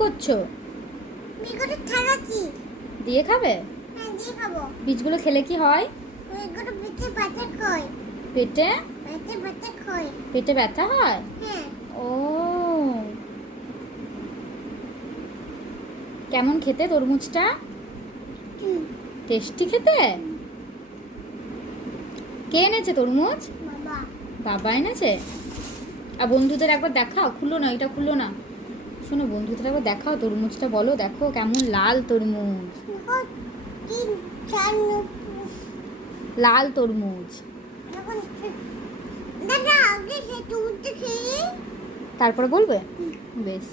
করছো? বীজগুলো ছাড়াচ্ছি। দিয়ে খাবে? হ্যাঁ, দিয়ে খাবো। বীজগুলো খেলে কি হয়? বীজগুলো পেটে ব্যথা করে। পেটে পেটে ব্যথা করে। পেটে ব্যথা হয়? হ্যাঁ। ও, কেমন খেতে তরমুজটা? টেস্টি খেতে? কে এনেছে তরমুজ? বাবা। বাবা এনেছে? আর বন্ধুদের একবার দেখাও, খুলো না, এটা খুলো না। শোনো, বন্ধুদের একবার দেখাও তরমুজটা, বলো দেখো কেমন লাল তরমুজ। দেখো, 3 4 লাল তরমুজ। এখন দাদা আগে সে তুলতে খেয়ে তারপরে বলবে? বেশ।